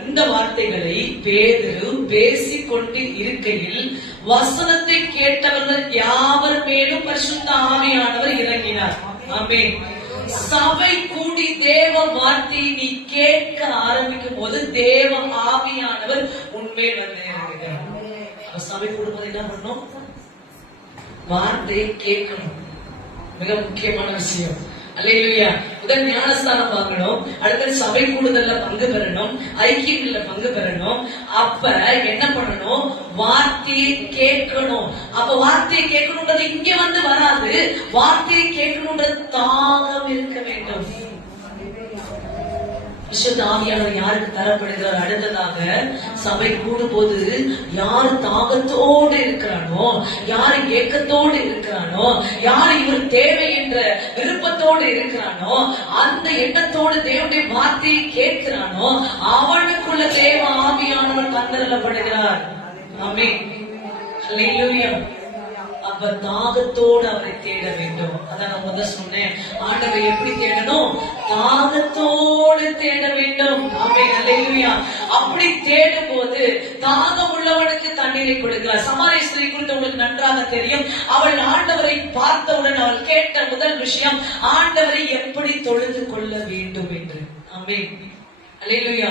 இந்த வார்த்தைகளை பேதுரு பேசிக்கொண்டு இருக்கையில் வசனத்தை கேட்டவர்கள் யாவர் மேலும் பரிசுத்த ஆவியானவர் இறங்கினார். ஆமென். சபை கூடி தேவ வார்த்தையை நீ கேட்க ஆரம்பிக்கும் போது தேவ ஆவியானவர் உண்மையில் வந்து இறங்குகிறார். சபை கூடும்போது என்ன பண்ணணும்? வார்த்தையை கேட்கணும். மிக முக்கியமான விஷயம். அல்லேலூயா. முதல் ஞானஸ்தானம் வாங்கணும், அடுத்த சபை கூடுதல்ல பங்கு பெறணும், ஐக்கியங்கள்ல பங்கு பெறணும். அப்ப என்ன பண்ணணும்? வார்த்தையை கேட்கணும். அப்ப வார்த்தையை கேட்கணும்ன்றது இங்க வந்து வராது. வார்த்தையை கேட்கணும்ன்றது தாகம் இருக்க வேண்டும். பரிசுத்த ஆவியானவர் யாருக்கு தரப்படுகிறார்? அடுத்ததாக சபை கூடும் போது யாரு தாகத்தோடு இருக்கிறானோ, யாரு ஏக்கத்தோடு இருக்கிறானோ, யாரு இவர் தேவை என்ற விருப்பத்தோடு இருக்கிறானோ, அந்த எண்ணத்தோடு தேவனுடைய வார்த்தையை கேட்கிறானோ, அவனுக்குள்ள தேவ ஆவியானவர் தந்தரப்படுகிறார். ஆமென். ஹல்லேலூயா. அப்ப தாகத்தோடு அவரை தேட வேண்டும். அதான் நான் முதல்ல சொன்னேன். ஆண்டவரை எப்படி தேடணும்? தாகத்தோடு தேட வேண்டும். ஆமென். ஹல்லேலூயா. அப்படி தேடும் போது தாகம் உள்ளவனுக்கு தண்ணீரை கொடுக்கிறார். சமாரிய ஸ்திரீ குறித்து உங்களுக்கு நன்றாக தெரியும். அவள் ஆண்டவரை பார்த்தவுடன் அவள் கேட்ட முதல் விஷயம், ஆண்டவரை எப்படி தொழுது கொள்ள வேண்டும் என்று. ஆமென். அல்லேலூயா.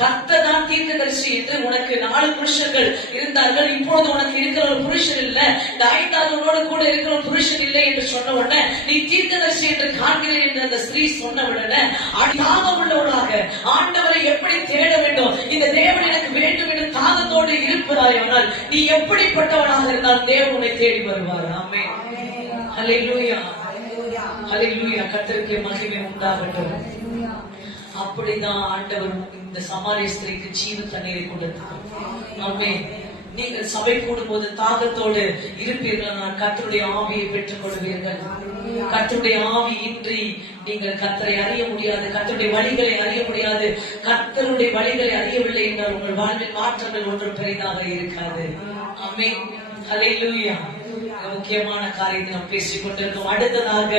கர்த்தர் தான் தீர்க்கதரிசி என்று உனக்கு 4 புருஷர்கள் இருந்தார்கள். இப்பொழுது உனக்கு இருக்கிற ஒரு புருஷன் இல்ல, இந்த 5ஆவதோடு கூட இருக்கிற ஒரு புருஷன் இல்லை என்று சொன்ன உடனே நீ தீர்க்கதரிசி என்று காண்கிறேன் என்று அந்த ஸ்திரீ சொன்ன உடனே தாகம் உள்ளவளாக ஆண்டவரை எப்படி தேட வேண்டும், இந்த தேவன் எனக்கு வேண்டும் என்று தாகத்தோடு இருப்பதாயானால் நீ எப்படிப்பட்டவனாக இருந்தால் தேவன் உன்னை தேடி வருவார். ஆமென். அல்லேலூயா. அல்லேலூயா. கர்த்தருக்கு மகிமை உண்டாகட்டும். அப்படிதான் ஆண்டவர் இந்த சமாரிய ஸ்திரீக்கு ஜீவ தண்ணீரை கொடுத்தார். ஆமென். நீங்கள் சபை கூடும் போது தாகத்தோடு இருப்பீர்கள், நான் கர்த்தருடைய ஆவியை பெற்றுக் கொள்வீர்கள். கர்த்தருடைய ஆவி இன்றி நீங்கள் கர்த்தரை அறிய முடியாது, கர்த்தருடைய வழிகளை அறிய முடியாது. கர்த்தருடைய வழிகளை அறியவில்லை என்றால் உங்கள் வாழ்வில் மாற்றங்கள் ஒன்றும் பெரிதாக இருக்காது. ஆமென். ஹல்லேலூயா. முக்கியமான காரியத்தை நாம் பேசிக் கொண்டிருக்கோம். அடுத்ததாக